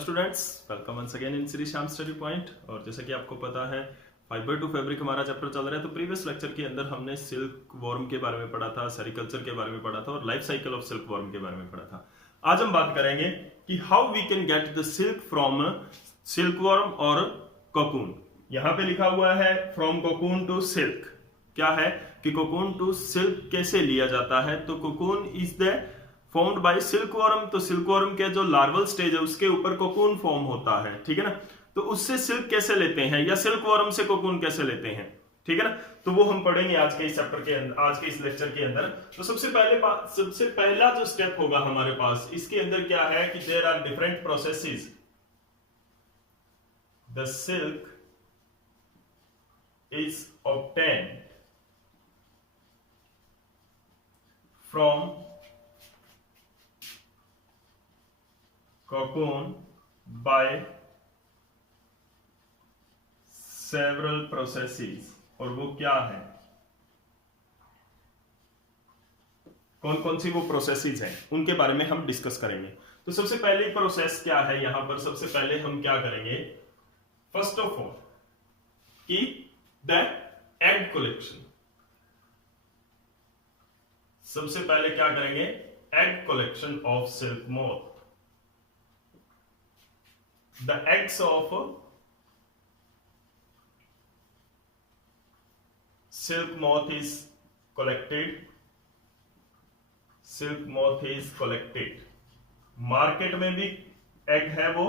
Students, welcome once again in Shri Shyam study point. और जैसे कि आपको पता है फाइबर टू फैब्रिक हमारा चैप्टर चल रहा है। तो प्रीवियस लेक्चर के अंदर हमने सिल्क वॉर्म के बारे में पढ़ा था, सेरिकल्चर के बारे में पढ़ा था और life cycle of silk worm के बारे में पढ़ा था। आज हम बात करेंगे कि how we can get the silk from silkworm और कोकून। यहाँ पे लिखा हुआ है फ्रॉम कोकून टू सिल्क। क्या है कि कोकून टू सिल्क कैसे लिया जाता है। तो cocoon is the formed by silk worm. तो सिल्क वॉर्म के जो लार्वल स्टेज है उसके ऊपर कोकून फॉर्म होता है, ठीक है ना। तो उससे सिल्क कैसे लेते हैं या सिल्क वॉर्म से कोकून कैसे लेते हैं, ठीक है ना। तो वो हम पढ़ेंगे आज के इस चैप्टर के अंदर, आज के इस लेक्चर के अंदर। तो सबसे पहला जो स्टेप होगा हमारे पास इसके अंदर क्या है कि there are different processes. The silk is obtained from cocoon by several processes। और वो क्या है, कौन कौन सी वो प्रोसेसेस हैं उनके बारे में हम डिस्कस करेंगे। तो सबसे पहली प्रोसेस क्या है यहां पर, सबसे पहले हम क्या करेंगे, फर्स्ट ऑफ ऑल कि द एग कलेक्शन। सबसे पहले क्या करेंगे, egg collection of silk moth. The eggs of silk moth is collected। silk moth is collected। Market में भी एग है वो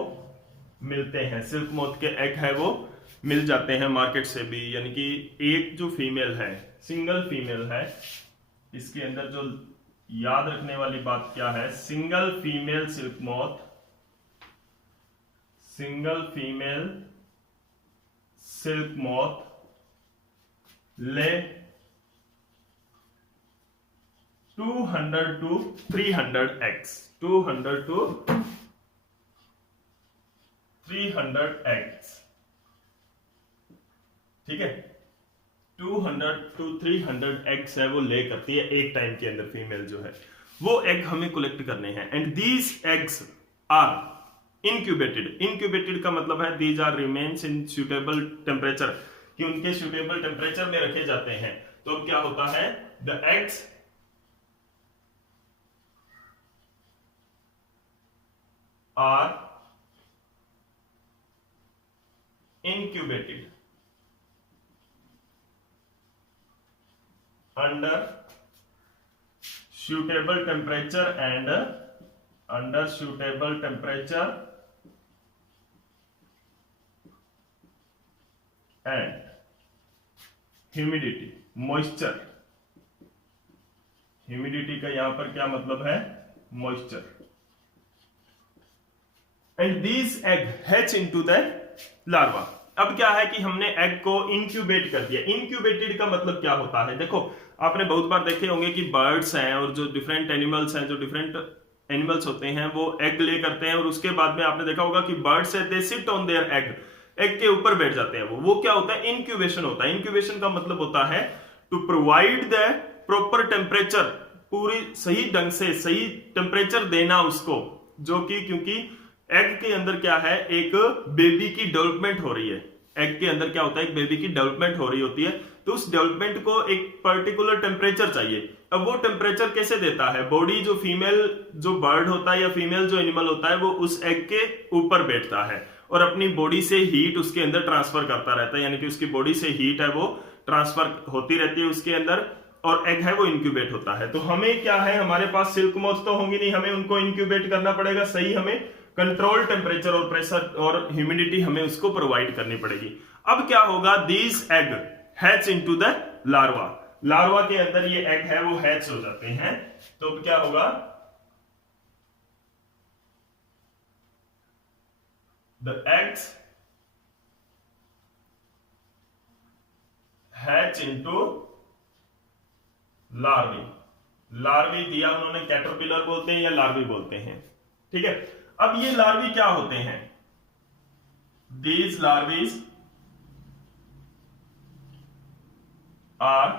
मिलते हैं, सिल्क मोथ के एग है वो मिल जाते हैं मार्केट से भी। यानी कि एक जो फीमेल है, सिंगल फीमेल है, इसके अंदर जो याद रखने वाली बात क्या है, single female silk moth, single female silk moth ले 200 to 300 eggs। 200 to 300 eggs, ठीक है। 200 to 300 eggs है वो ले करती है एक टाइम के अंदर, फीमेल जो है वो एग हमें कलेक्ट करने हैं। And these eggs are incubated. Incubated का मतलब है these are remains in suitable temperature, कि उनके सुटेबल टेम्परेचर में रखे जाते हैं। तो अब क्या होता है, the eggs are incubated under suitable temperature and under suitable temperature and humidity, moisture। humidity का यहां पर क्या मतलब है, moisture। and these egg hatch into the larva। अब क्या है कि हमने एग को इंक्यूबेट कर दिया। इंक्यूबेटेड का मतलब क्या होता है, देखो आपने बहुत बार देखे होंगे कि बर्ड्स हैं और जो डिफरेंट एनिमल्स हैं, जो डिफरेंट एनिमल्स होते हैं वो एग ले करते हैं और उसके बाद में आपने देखा होगा कि बर्ड्स है they sit on their egg, egg के ऊपर बैठ जाते हैं। वो क्या होता है, इंक्यूबेशन होता है। इंक्यूबेशन का मतलब होता है to provide the proper temperature, पूरी सही ढंग से सही टेम्परेचर देना उसको, जो कि क्योंकि एग के अंदर क्या है, एक बेबी की डेवलपमेंट हो रही है। एग के अंदर क्या होता है, एक बेबी की डेवलपमेंट हो रही होती है, तो उस डेवलपमेंट को एक पर्टिकुलर टेम्परेचर चाहिए। अब वो टेम्परेचर कैसे देता है, बॉडी जो फीमेल जो बर्ड होता है या फीमेल जो एनिमल होता है वो उस एग के ऊपर बैठता है और अपनी बॉडी से हीट उसके अंदर ट्रांसफर करता रहता है। यानी कि उसकी बॉडी से हीट है वो ट्रांसफर होती रहती है उसके अंदर, और एग है वो इंक्यूबेट होता है। तो हमें क्या है, हमारे पास सिल्क मोथ तो होंगी नहीं, हमें उनको इंक्यूबेट करना पड़ेगा। सही हमें कंट्रोल टेम्परेचर और प्रेशर और ह्यूमिडिटी हमें उसको प्रोवाइड करनी पड़ेगी। अब क्या होगा, these egg hatch into the larva. Larva के अंदर ये एग है वो हैच हो जाते हैं। तो अब क्या होगा, the eggs hatch into larvae. Larvae दिया उन्होंने, कैटरपिलर बोलते हैं या लार्वी बोलते हैं, ठीक है। अब ये लार्वी क्या होते हैं, these larvaes are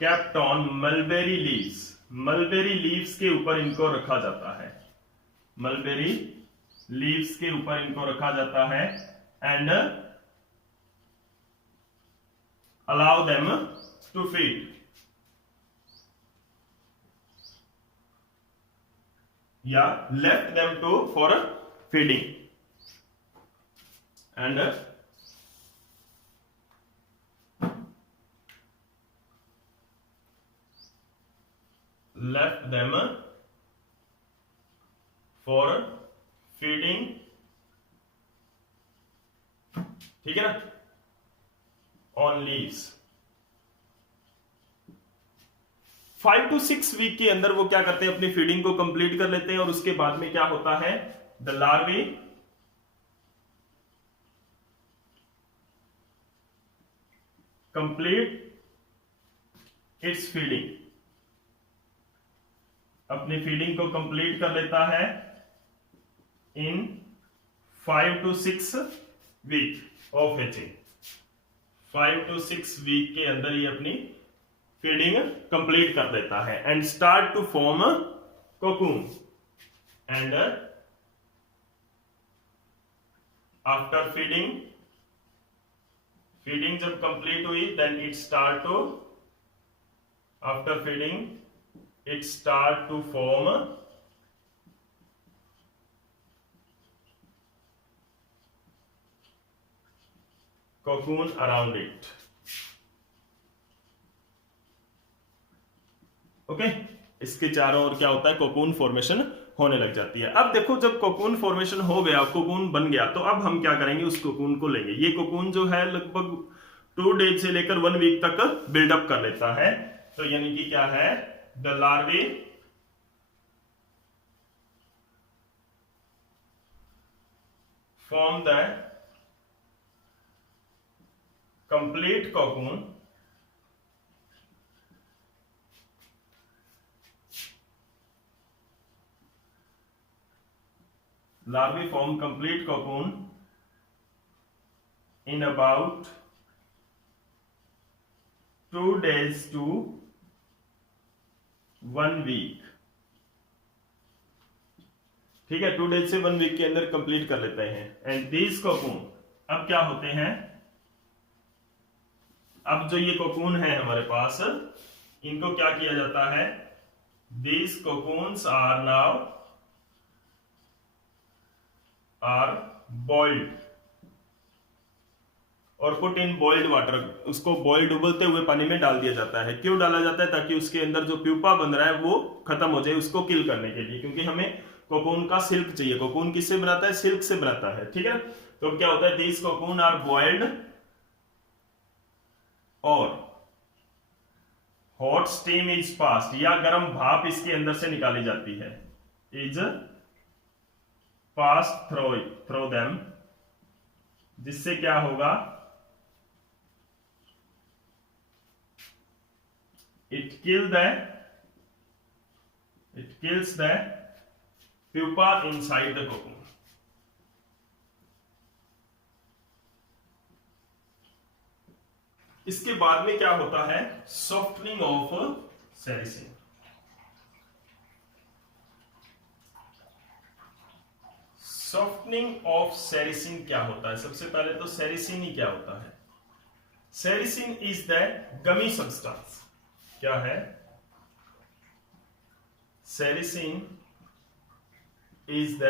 kept on mulberry leaves. Mulberry leaves के ऊपर इनको रखा जाता है। मलबेरी लीव्स के ऊपर इनको रखा जाता है and allow them to feed, या left them to for feeding and left them for feeding, ठीक है ना, on leaves। 5 to 6 वीक के अंदर वो क्या करते हैं, अपनी फीडिंग को कंप्लीट कर लेते हैं और उसके बाद में क्या होता है, the larvae complete its feeding, अपनी फीडिंग को कंप्लीट कर लेता है in 5 to 6 week of hatching. 5 to 6 week के अंदर ये अपनी फीडिंग कंप्लीट कर लेता है and start to form cocoon and after feeding, feeding जब कंप्लीट हुई then it start to, after feeding it start to form cocoon around it। Okay, इसके चारों ओर क्या होता है, कोकून फॉर्मेशन होने लग जाती है। अब देखो जब कोकून फॉर्मेशन हो गया, कोकून बन गया, तो अब हम क्या करेंगे, उस कोकून को लेंगे। ये कोकून जो है लगभग 2 डेज से लेकर 1 वीक तक बिल्डअप कर लेता है। तो यानी कि क्या है, the larvae form the complete cocoon larvae form complete cocoon in about 2 days to 1 week, ठीक है, 2 डेज से 1 वीक के अंदर कंप्लीट कर लेते हैं। एंड दीज कोकून अब क्या होते हैं, अब जो ये कोकून है हमारे पास, इनको क्या किया जाता है, these cocoons are now are boiled और पुट इन बॉइल्ड वाटर, उसको बॉइल्ड उबलते हुए पानी में डाल दिया जाता है। क्यों डाला जाता है, ताकि उसके अंदर जो प्यूपा बन रहा है वो खत्म हो जाए, उसको किल करने के लिए, क्योंकि हमें कोकून का सिल्क चाहिए। कोकून किससे बनाता है, सिल्क से बनाता है, ठीक है। तो क्या होता है, दीज कोकून आर बॉइल्ड और हॉट स्टीम इज पास्ड, या गर्म भाप इसके अंदर से निकाली जाती है, इज पास्ड थ्रू देम, जिससे क्या होगा, it kills the pupa inside the cocoon। इसके बाद में क्या होता है, softening of sericin. Softening of sericin क्या होता है, सबसे पहले तो सेरिसिन ही क्या होता है, sericin is the gummy substance. क्या है, sericin is the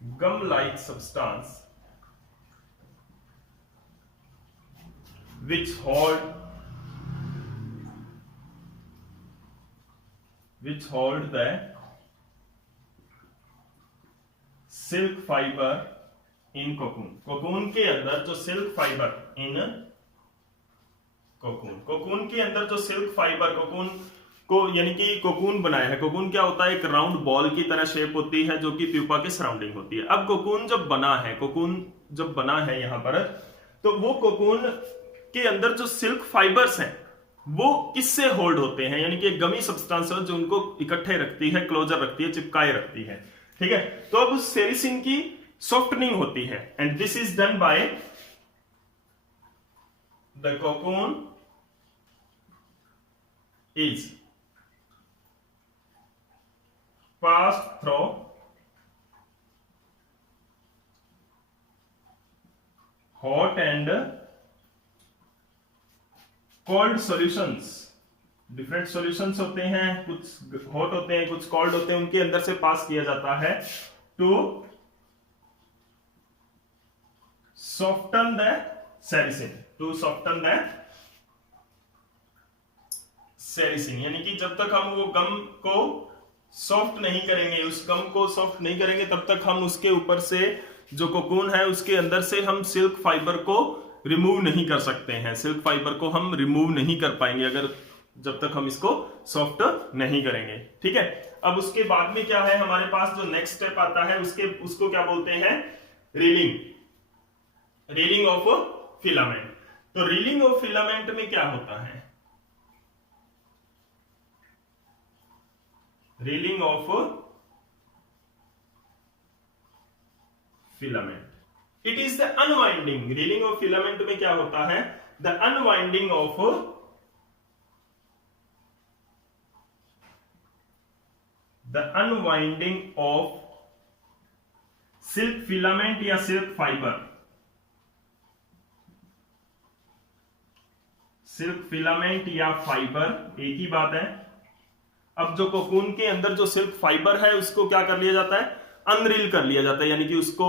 gum-like substance which hold the silk fiber in cocoon। Cocoon के अंदर जो सिल्क फाइबर इन कोकून के अंदर जो सिल्क फाइबर कोकून को, यानी कि कोकून बनाया है। कोकून क्या होता है, एक राउंड बॉल की तरह शेप होती है जो कि प्यूपा के सराउंडिंग होती है। अब कोकून जब बना है यहां पर, तो वो कोकून के अंदर जो सिल्क फाइबर्स हैं वो किससे होल्ड होते हैं, यानी कि एक गमी सब्सटेंस है जो उनको इकट्ठे रखती है, क्लोजर रखती है, चिपकाए रखती है, ठीक है। तो अब उस सेरिसिन की सॉफ्टनिंग होती है and this is done by the cocoon is pass through hot and cold solutions. Different solutions होते हैं, कुछ हॉट होते हैं कुछ कोल्ड होते हैं, उनके अंदर से पास किया जाता है to soften the sericin, to soften the sericin. यानी कि जब तक हम वो गम को सॉफ्ट नहीं करेंगे, उस गम को सॉफ्ट नहीं करेंगे, तब तक हम उसके ऊपर से जो कोकून है उसके अंदर से हम सिल्क फाइबर को रिमूव नहीं कर सकते हैं। सिल्क फाइबर को हम रिमूव नहीं कर पाएंगे अगर जब तक हम इसको सॉफ्ट नहीं करेंगे। ठीक है, अब उसके बाद में क्या है हमारे पास जो नेक्स्ट स्टेप आता है उसको क्या बोलते हैं, रीलिंग, रीलिंग ऑफ फिलामेंट। तो रीलिंग ऑफ फिलामेंट में क्या होता है, reeling of filament, it is the unwinding. Reeling of filament में क्या होता है, the unwinding of silk filament या सिल्क फाइबर, सिल्क फिलामेंट या फाइबर एक ही बात है। अब जो कोकून के अंदर जो सिल्क फाइबर है उसको क्या कर लिया जाता है, अनरील कर लिया जाता है, यानी कि उसको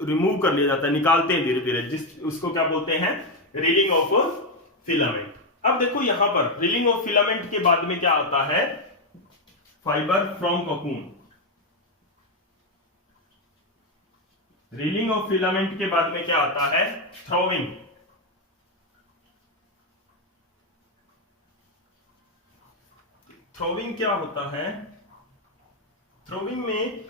रिमूव कर लिया जाता है, निकालते हैं धीरे धीरे, उसको क्या बोलते हैं, रीलिंग ऑफ फिलामेंट। अब देखो यहां पर रीलिंग ऑफ फिलामेंट के बाद में क्या आता है, fibre from cocoon. Reeling of filament के बाद में क्या आता है, थ्रोविंग। थ्रोविंग क्या होता है, थ्रोविंग में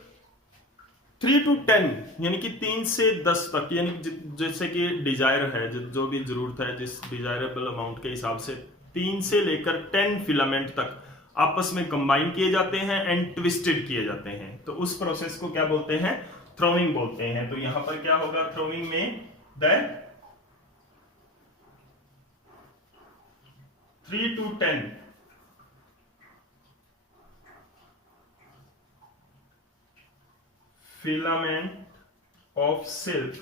3 to 10 यानी कि 3 से 10 तक, यानी जैसे कि डिजायर है, जो भी जरूरत है, जिस डिजायरेबल अमाउंट के हिसाब से 3 से लेकर 10 फिलामेंट तक आपस में कंबाइन किए जाते हैं एंड ट्विस्टेड किए जाते हैं। तो उस प्रोसेस को क्या बोलते हैं, थ्रोविंग बोलते हैं। तो यहां पर क्या होगा थ्रोविंग में, the 3 to 10 filament of silk,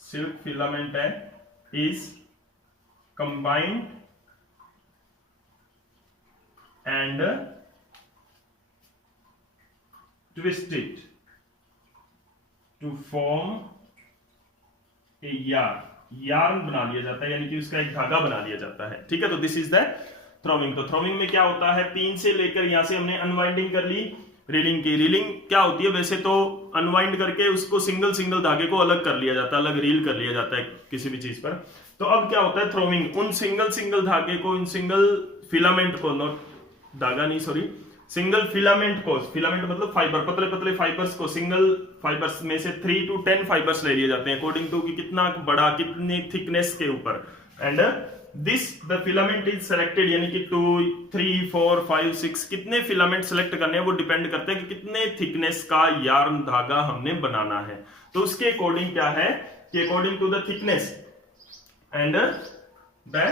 silk filament है, is combined and twisted to form a yarn बना लिया जाता है, यानी कि उसका एक धागा बना लिया जाता है। ठीक है, तो दिस इज द थ्रोविंग। तो थ्रोविंग में क्या होता है, 3 से लेकर यहां से हमने अनवाइंडिंग कर ली रीलिंग की। रीलिंग क्या होती है, वैसे तो अनवाइंड करके उसको सिंगल सिंगल धागे को अलग कर लिया जाता है, अलग रील कर लिया जाता है किसी भी चीज पर। तो अब क्या होता है, थ्रोविंग, उन सिंगल सिंगल धागे को, इन सिंगल फिलामेंट को, नॉट धागा नहीं सॉरी, सिंगल फिलामेंट को, फिलामेंट मतलब फाइबर, पतले पतले फाइबर्स को, सिंगल फाइबर्स में से 3 to 10 फाइबर्स ले लिए जाते हैं अकॉर्डिंग टू कि कितना बड़ा, कितने थिकनेस के ऊपर। And this the filament is selected, यानी कि 2, 3, 4, 5, 6 कितने फिलामेंट सेलेक्ट करने हैं वो डिपेंड करते हैं कि कितने थिकनेस का यार्न धागा हमने बनाना है। तो उसके अकॉर्डिंग क्या है कि according to the thickness and the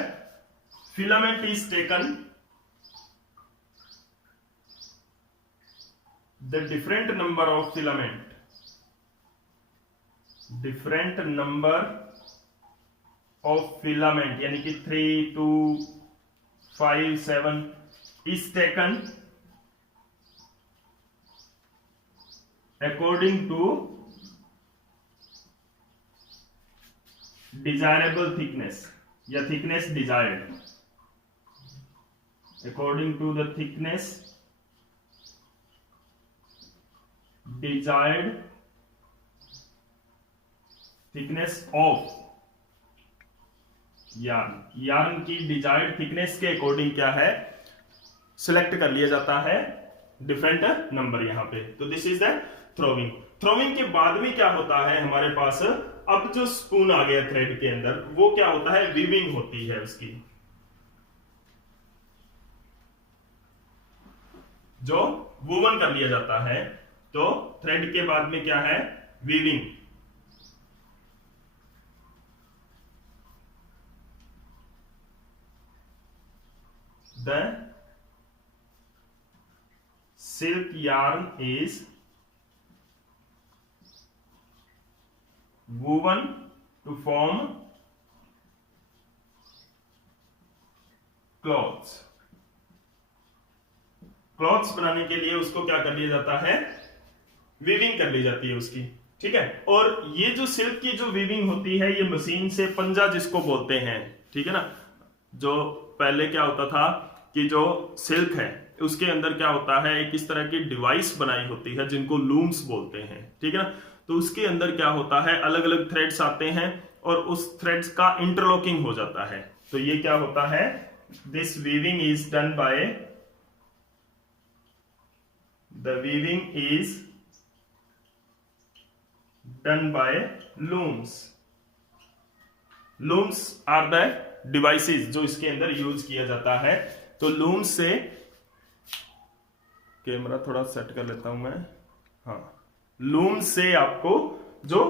filament is taken, the different number of filament, different number of filament यानी कि 3, 2, 5, 7 is taken according to desirable thickness या thickness desired, according to the thickness desired, thickness of yarn की desired thickness के according क्या है, select कर लिया जाता है डिफरेंट नंबर यहां पे। तो this is the throwing. Throwing के बाद में क्या होता है हमारे पास, अब जो स्पून आ गया थ्रेड के अंदर, वो क्या होता है, वीविंग होती है उसकी, जो वूवन कर लिया जाता है। तो थ्रेड के बाद में क्या है, weaving. The silk yarn is woven to form clothes. Clothes बनाने के लिए उसको क्या कर लिया जाता है, वीविंग कर ली जाती है उसकी, ठीक है। और ये जो सिल्क की जो वीविंग होती है, ये मशीन से पंजा जिसको बोलते हैं, ठीक है ना। जो पहले क्या होता था कि जो सिल्क है उसके अंदर क्या होता है, एक इस तरह की डिवाइस बनाई होती है जिनको लूम्स बोलते हैं, ठीक है ना। तो उसके अंदर क्या होता है, अलग अलग थ्रेड्स आते हैं और उस थ्रेड्स का इंटरलॉकिंग हो जाता है। तो ये क्या होता है, this weaving is done by, the weaving is done by looms. Looms are the devices जो इसके अंदर यूज किया जाता है। तो लूम्स से, कैमरा थोड़ा सेट कर लेता हूं मैं, हाँ, लूम्स से आपको जो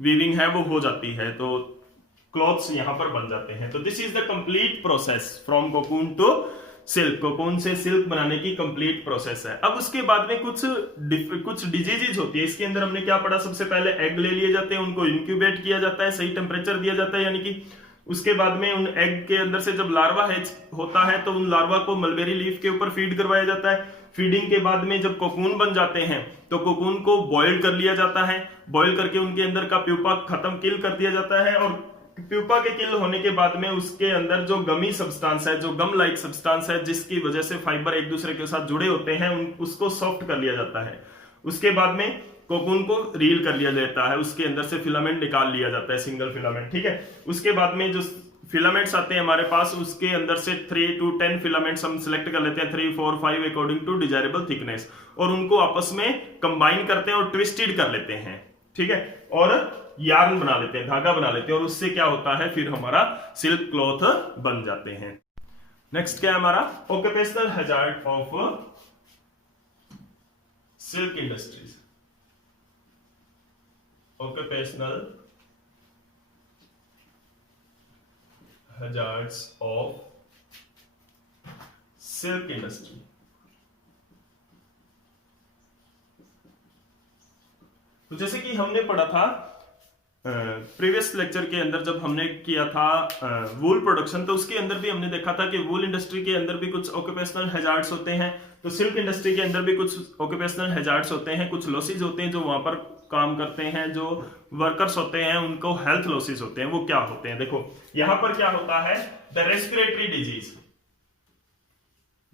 वीविंग है वो हो जाती है, तो क्लॉथ्स यहां पर बन जाते हैं। तो this is the complete process from cocoon to silk. Cocoon से सिल्क बनाने की कंप्लीट प्रोसेस है। अब उसके बाद में कुछ डिजीजेज होती है इसके अंदर। हमने क्या पढ़ा, सबसे पहले एग ले लिए जाते हैं, उनको इंक्यूबेट किया जाता है, सही टेम्परेचर दिया जाता है, यानी कि उसके बाद में उन एग के अंदर से जब लार्वा हैच होता है तो उन लार्वा को मलबेरी लीफ के ऊपर फीड करवाया जाता है। फीडिंग के बाद में जब कोकून बन जाते हैं तो कोकून को बॉइल कर लिया जाता है। बॉइल करके उनके अंदर का प्यूपा खत्म किल कर दिया जाता है, और प्यूपा के किल होने के बाद में उसके अंदर जो गमी सब्सटेंस है, जो गम लाइक सब्सटेंस है, जिसकी वजह से फाइबर एक दूसरे के साथ जुड़े होते हैं, उसको सॉफ्ट कर लिया जाता है। उसके बाद में कोकून को रील कर लिया जाता है, उसके अंदर से फिलामेंट निकाल लिया जाता है, सिंगल फिलामेंट, ठीक है। उसके बाद में जो फिलामेंट्स आते हैं हमारे पास, उसके अंदर से 3 to 10 फिलामेंट्स हम सिलेक्ट कर लेते हैं, 3, 4, 5 अकॉर्डिंग टू डिजायरेबल थिकनेस, और उनको आपस में कंबाइन करते हैं और ट्विस्टेड कर लेते हैं, ठीक है, और यार्न बना लेते हैं, धागा बना लेते हैं, और उससे क्या होता है, फिर हमारा सिल्क क्लॉथ बन जाते हैं। नेक्स्ट क्या है हमारा, occupational hazard of silk industries. occupational hazards of silk industry। तो जैसे कि हमने पढ़ा था प्रीवियस लेक्चर के अंदर, जब हमने किया था वूल प्रोडक्शन, तो उसके अंदर भी हमने देखा था कि वूल इंडस्ट्री के अंदर भी कुछ ऑक्यूपेशनल हैजार्ड्स होते हैं। तो सिल्क इंडस्ट्री के अंदर भी कुछ ऑक्यूपेशनल हैजार्ड्स होते हैं, कुछ लॉसेज होते हैं जो वहां पर काम करते हैं, जो वर्कर्स होते हैं उनको हेल्थ लॉसेज होते हैं। वो क्या होते हैं, देखो यहां पर क्या होता है, the respiratory disease,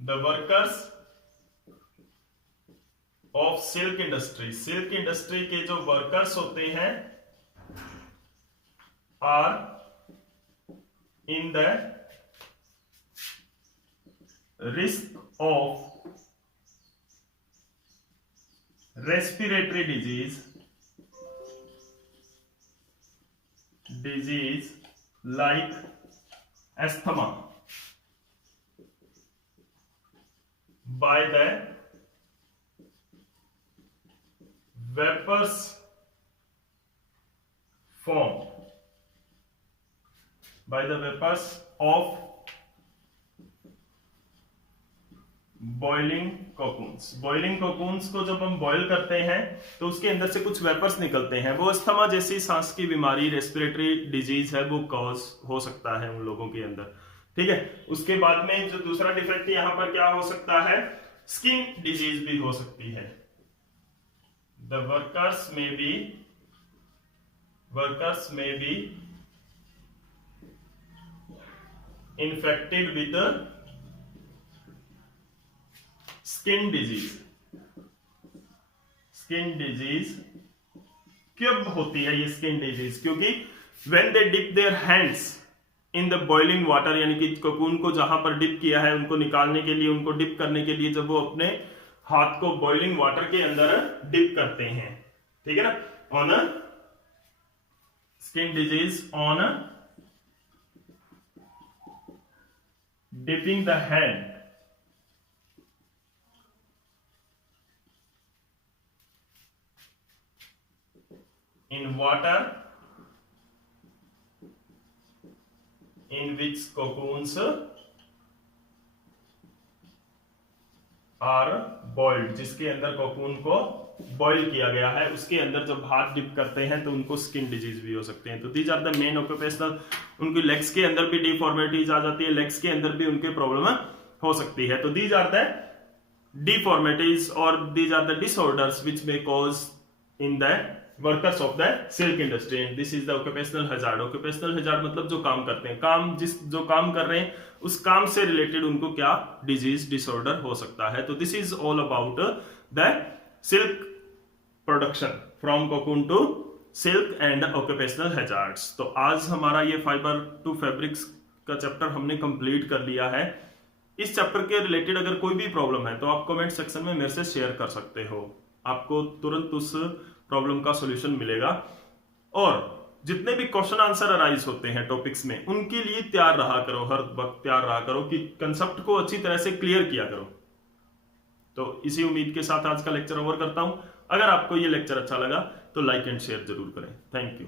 the workers of silk industry. Silk industry के जो वर्कर्स होते हैं are in the risk of respiratory disease like asthma by the vapors formed by the vapors of boiling cocoons. Boiling cocoons को जब हम boil करते हैं तो उसके अंदर से कुछ वेपर्स निकलते हैं, वो अस्थमा जैसी सांस की बीमारी, रेस्पिरेटरी डिजीज है, वो कॉज हो सकता है उन लोगों के अंदर, ठीक है। उसके बाद में जो दूसरा डिफेक्ट यहां पर क्या हो सकता है, स्किन डिजीज भी हो सकती है। The workers may be infected with skin disease। Skin disease कब होती है ये स्किन डिजीज, क्योंकि when they dip their hands in the boiling water, यानी कि कोकून को जहां पर डिप किया है उनको निकालने के लिए, उनको डिप करने के लिए, जब वो अपने हाथ को बॉइलिंग वाटर के अंदर डिप करते हैं, ठीक है ना, on skin disease on dipping the hand in water in which cocoons are boiled, जिसके अंदर कोकून को बॉइल किया गया है, उसके अंदर जब हाथ डिप करते हैं तो उनको स्किन डिजीज भी हो सकते हैं। तो these are the main occupational, उनकी लेग्स के अंदर भी डिफॉर्मिटीज आ जाती है, लेग्स के अंदर भी उनके प्रॉब्लम हो सकती है। तो दीज आर द डिफॉर्मिटीज और these are the disorders which may cause in the workers of the silk industry and this is the occupational hazard. Occupational hazard मतलब जो काम करते हैं, जो काम कर रहे हैं उस काम से रिलेटेड उनको क्या डिजीज डिसऑर्डर हो सकता है। तो this is all about the silk production from cocoon to silk and occupational hazards. तो आज हमारा ये फाइबर टू फैब्रिक्स का चैप्टर हमने कंप्लीट कर लिया है। इस चैप्टर के रिलेटेड अगर कोई भी प्रॉब्लम है तो आप कमेंट सेक्शन में मेरे से शेयर कर सकते हो, आपको तुरंत उस प्रॉब्लम का सॉल्यूशन मिलेगा। और जितने भी क्वेश्चन आंसर अराइज होते हैं टॉपिक्स में, उनके लिए तैयार रहा करो, हर वक्त तैयार रहा करो कि कंसेप्ट को अच्छी तरह से क्लियर किया करो। तो इसी उम्मीद के साथ आज का लेक्चर ओवर करता हूं। अगर आपको ये लेक्चर अच्छा लगा तो लाइक एंड शेयर जरूर करें। Thank you.